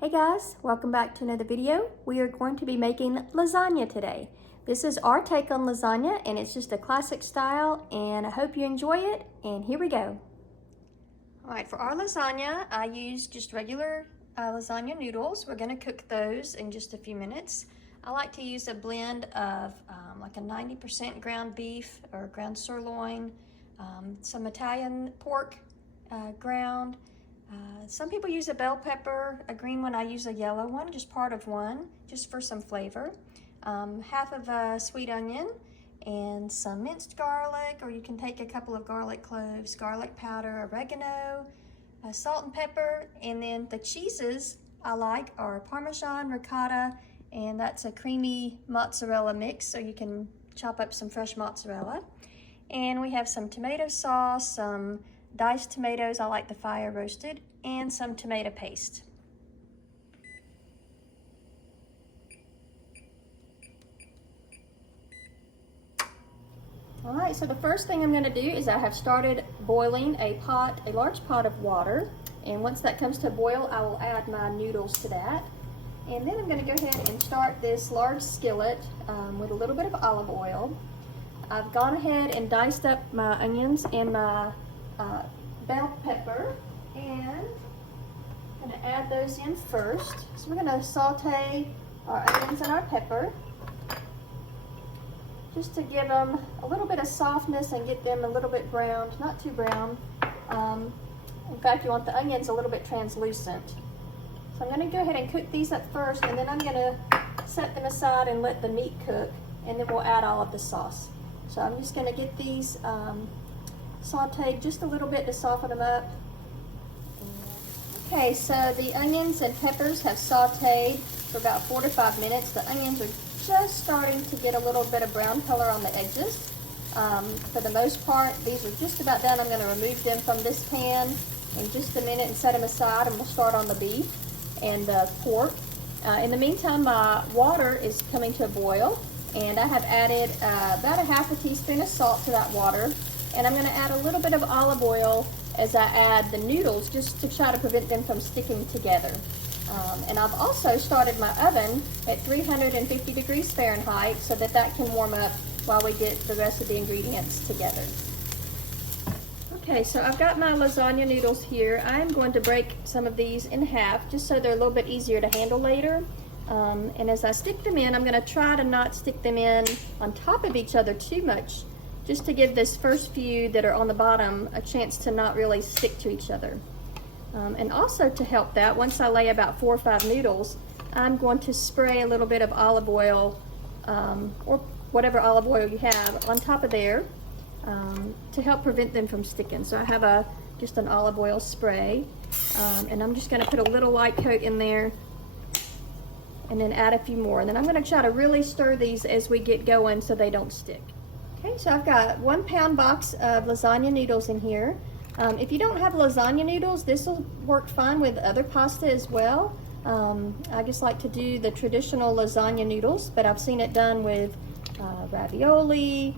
Hey guys, welcome back to another video. We are going to be making lasagna today. This is our take on lasagna and it's just a classic style and I hope you enjoy it, and here we go. All right, for our lasagna, I used just regular lasagna noodles. We're gonna cook those in just a few minutes. I like to use a blend of like a 90% ground beef or ground sirloin, some Italian pork ground. Some people use a bell pepper, a green one. I use a yellow one, just part of one, just for some flavor. Half of a sweet onion and some minced garlic, or you can take a couple of garlic cloves, garlic powder, oregano, salt and pepper, and then the cheeses I like are Parmesan, ricotta, and that's a creamy mozzarella mix, so you can chop up some fresh mozzarella. And we have some tomato sauce, some diced tomatoes, I like the fire roasted, and some tomato paste. All right, so the first thing I'm gonna do is I have started boiling a large pot of water, and once that comes to a boil, I will add my noodles to that. And then I'm gonna go ahead and start this large skillet with a little bit of olive oil. I've gone ahead and diced up my onions and my bell pepper, and I'm gonna add those in first. So we're gonna saute our onions and our pepper just to give them a little bit of softness and get them a little bit browned, not too brown. In fact, you want the onions a little bit translucent. So I'm gonna go ahead and cook these up first, and then I'm gonna set them aside and let the meat cook, and then we'll add all of the sauce. So I'm just gonna get these sauteed just a little bit to soften them up. Okay, so the onions and peppers have sauteed for about 4 to 5 minutes. The onions are just starting to get a little bit of brown color on the edges. For the most part, these are just about done. I'm going to remove them from this pan in just a minute and set them aside, and we'll start on the beef and the pork. In the meantime, my water is coming to a boil, and I have added about a half a teaspoon of salt to that water, and I'm going to add a little bit of olive oil as I add the noodles, just to try to prevent them from sticking together. And I've also started my oven at 350 degrees Fahrenheit so that that can warm up while we get the rest of the ingredients together. Okay, so I've got my lasagna noodles here. I'm going to break some of these in half just so they're a little bit easier to handle later. And as I stick them in, I'm going to try to not stick them in on top of each other too much, just to give this first few that are on the bottom a chance to not really stick to each other. And also to help that, once I lay about 4 or 5 noodles, I'm going to spray a little bit of olive oil, or whatever olive oil you have, on top of there to help prevent them from sticking. So I have just an olive oil spray, and I'm just going to put a little light coat in there and then add a few more. And then I'm going to try to really stir these as we get going so they don't stick. Okay, so I've got 1 pound box of lasagna noodles in here. If you don't have lasagna noodles, this will work fine with other pasta as well. I just like to do the traditional lasagna noodles, but I've seen it done with ravioli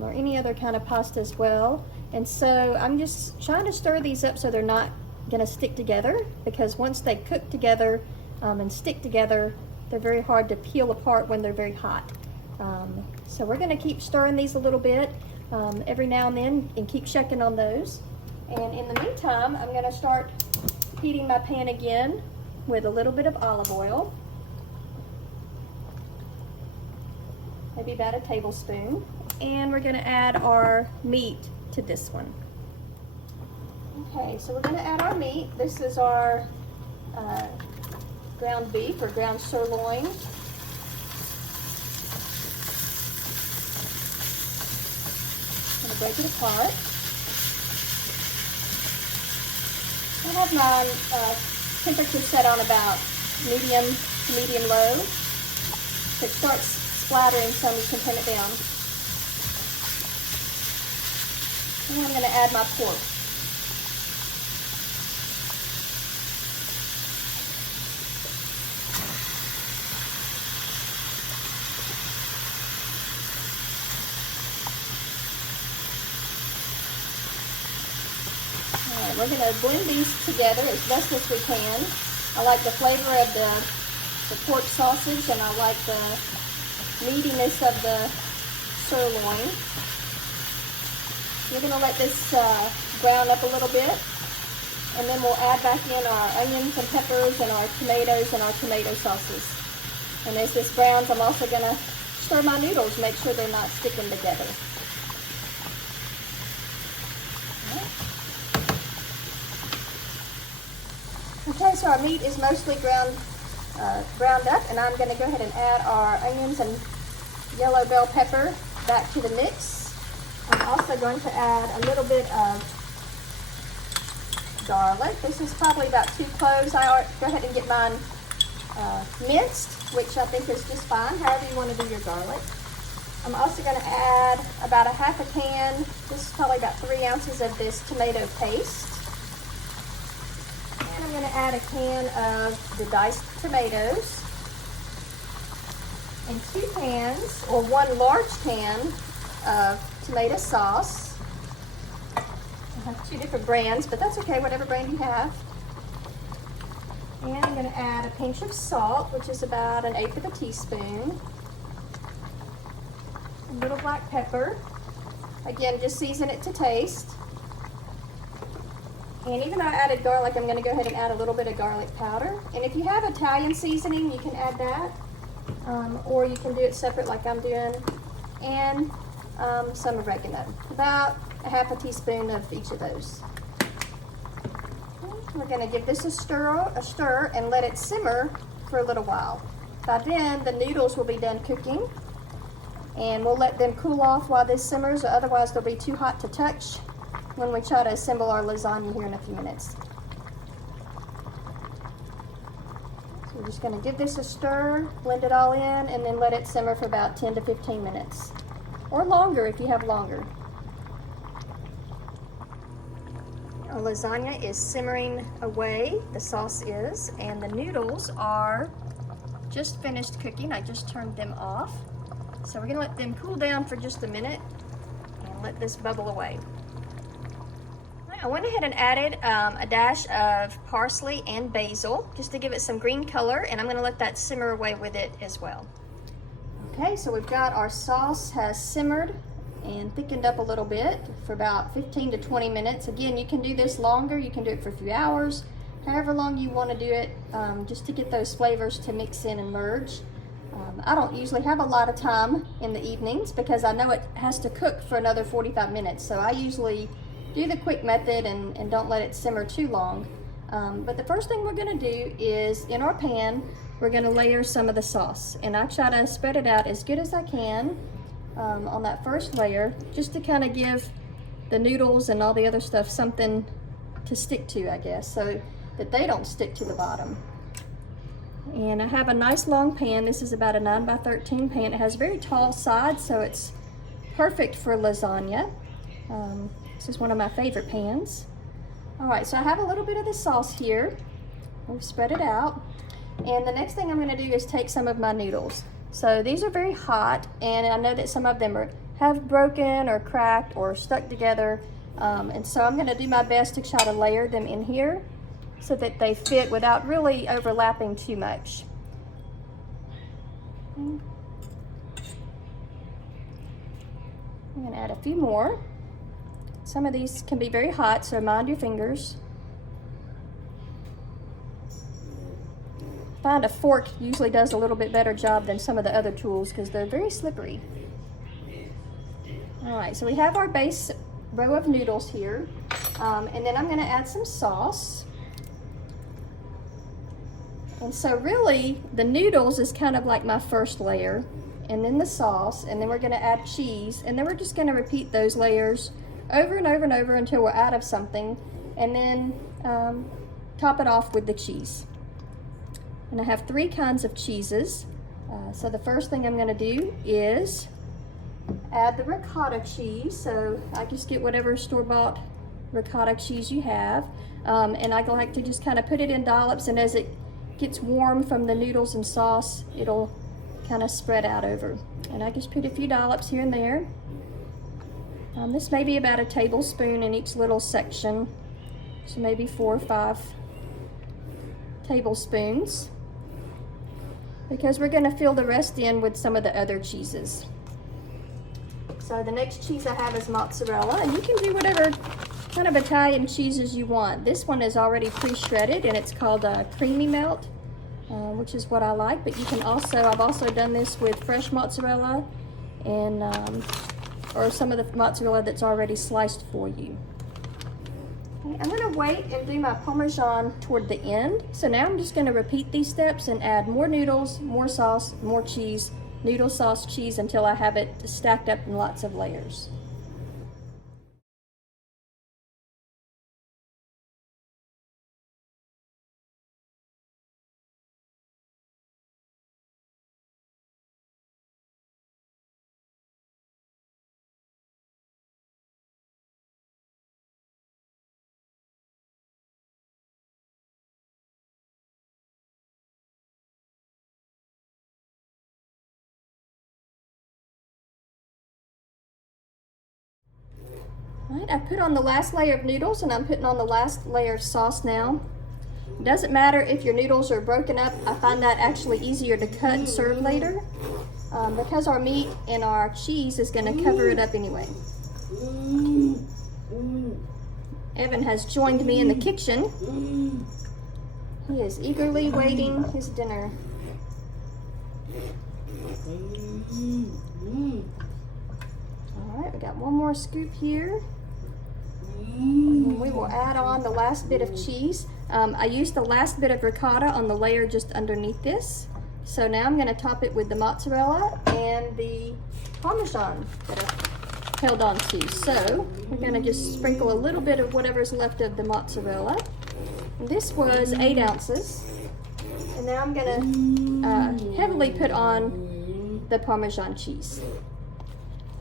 or any other kind of pasta as well. And so I'm just trying to stir these up so they're not gonna stick together, because once they cook together and stick together, they're very hard to peel apart when they're very hot. So we're gonna keep stirring these a little bit every now and then, and keep checking on those. And in the meantime, I'm gonna start heating my pan again with a little bit of olive oil, maybe about a tablespoon. And we're gonna add our meat to this one. Okay, so we're gonna add our meat. This is our ground beef or ground sirloin. Break it apart. I have my temperature set on about medium to medium low. If it starts splattering some, you can turn it down. And I'm going to add my pork. We're going to blend these together as best as we can. I like the flavor of the pork sausage, and I like the meatiness of the sirloin. We're going to let this brown up a little bit, and then we'll add back in our onions and peppers and our tomatoes and our tomato sauces. And as this browns, I'm also going to stir my noodles, make sure they're not sticking together. Okay, so our meat is mostly browned up, and I'm going to go ahead and add our onions and yellow bell pepper back to the mix. I'm also going to add a little bit of garlic. This is probably about 2 cloves. I go ahead and get mine minced, which I think is just fine, however you want to do your garlic. I'm also going to add about a half a can, this is probably about 3 ounces of this tomato paste. And I'm going to add a can of the diced tomatoes. And 2 cans, or 1 large can of tomato sauce. I have 2 different brands, but that's okay, whatever brand you have. And I'm going to add a pinch of salt, which is about 1/8 of a teaspoon. A little black pepper. Again, just season it to taste. And even though I added garlic, I'm going to go ahead and add a little bit of garlic powder. And if you have Italian seasoning, you can add that. Or you can do it separate like I'm doing. And some oregano. About a half a teaspoon of each of those. We're going to give this a stir and let it simmer for a little while. By then, the noodles will be done cooking, and we'll let them cool off while this simmers, or otherwise they'll be too hot to touch when we try to assemble our lasagna here in a few minutes. So we're just going to give this a stir, blend it all in, and then let it simmer for about 10 to 15 minutes, or longer if you have longer. Our lasagna is simmering away, the sauce is, and the noodles are just finished cooking. I just turned them off. So we're gonna let them cool down for just a minute and let this bubble away. I went ahead and added a dash of parsley and basil just to give it some green color, and I'm gonna let that simmer away with it as well. Okay, so we've got our sauce has simmered and thickened up a little bit for about 15 to 20 minutes. Again, you can do this longer, you can do it for a few hours, however long you want to do it, just to get those flavors to mix in and merge. I don't usually have a lot of time in the evenings because I know it has to cook for another 45 minutes, so I usually do the quick method and don't let it simmer too long. But the first thing we're going to do is, in our pan, we're going to layer some of the sauce, and I try to spread it out as good as I can on that first layer, just to kind of give the noodles and all the other stuff something to stick to, I guess, so that they don't stick to the bottom. And I have a nice long pan. This is about a 9 by 13 pan. It has very tall sides, so it's perfect for lasagna. This is one of my favorite pans. All right, so I have a little bit of the sauce here. We've spread it out. And the next thing I'm going to do is take some of my noodles. So these are very hot, and I know that some of them have broken or cracked or stuck together. And so I'm going to do my best to try to layer them in here so that they fit without really overlapping too much. I'm going to add a few more. Some of these can be very hot, so mind your fingers. I find a fork usually does a little bit better job than some of the other tools because they're very slippery. All right, so we have our base row of noodles here, and then I'm going to add some sauce. And so really, the noodles is kind of like my first layer, and then the sauce, and then we're going to add cheese, and then we're just going to repeat those layers over and over and over until we're out of something, and then top it off with the cheese. And I have 3 kinds of cheeses. So the first thing I'm going to do is add the ricotta cheese. So I just get whatever store-bought ricotta cheese you have. And I like to just kind of put it in dollops, and as it gets warm from the noodles and sauce, it'll kind of spread out over. And I just put a few dollops here and there. This may be about a tablespoon in each little section. So maybe 4 or 5 tablespoons because we're going to fill the rest in with some of the other cheeses. So the next cheese I have is mozzarella, and you can do whatever kind of Italian cheeses you want. This one is already pre-shredded and it's called a creamy melt, which is what I like, but you can also, I've also done this with fresh mozzarella and or some of the mozzarella that's already sliced for you. Okay, I'm gonna wait and do my Parmesan toward the end. So now I'm just gonna repeat these steps and add more noodles, more sauce, more cheese, noodle sauce, cheese, until I have it stacked up in lots of layers. All right, I put on the last layer of noodles and I'm putting on the last layer of sauce now. It doesn't matter if your noodles are broken up. I find that actually easier to cut and serve later because our meat and our cheese is going to cover it up anyway. Evan has joined me in the kitchen. He is eagerly waiting his dinner. All right, we got one more scoop here. And we will add on the last bit of cheese. I used the last bit of ricotta on the layer just underneath this. So now I'm going to top it with the mozzarella and the Parmesan that I held on to. So we're going to just sprinkle a little bit of whatever's left of the mozzarella. And this was 8 ounces. And now I'm going to heavily put on the Parmesan cheese.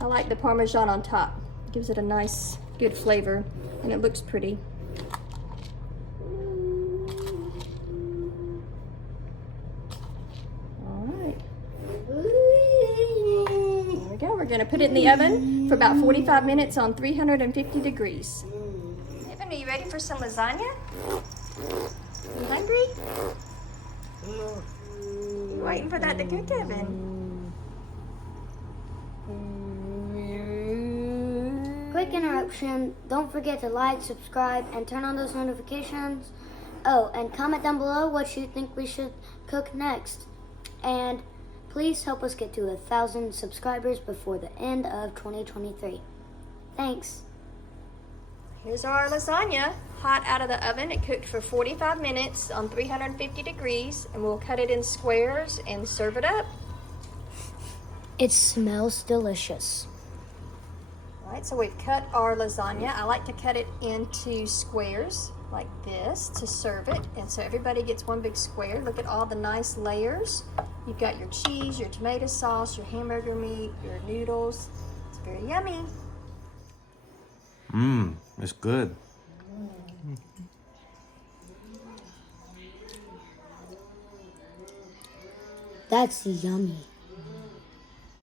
I like the Parmesan on top. It gives it a nice, good flavor, and it looks pretty. All right. There we go. We're going to put it in the oven for about 45 minutes on 350 degrees. Evan, are you ready for some lasagna? You hungry? You waiting for that to cook, Evan? Quick interruption, don't forget to like, subscribe, and turn on those notifications. Oh, and comment down below what you think we should cook next. And please help us get to 1,000 subscribers before the end of 2023. Thanks. Here's our lasagna, hot out of the oven. It cooked for 45 minutes on 350 degrees, and we'll cut it in squares and serve it up. It smells delicious. All right, so we've cut our lasagna. I like to cut it into squares like this to serve it. And so everybody gets one big square. Look at all the nice layers. You've got your cheese, your tomato sauce, your hamburger meat, your noodles. It's very yummy. It's good. That's yummy.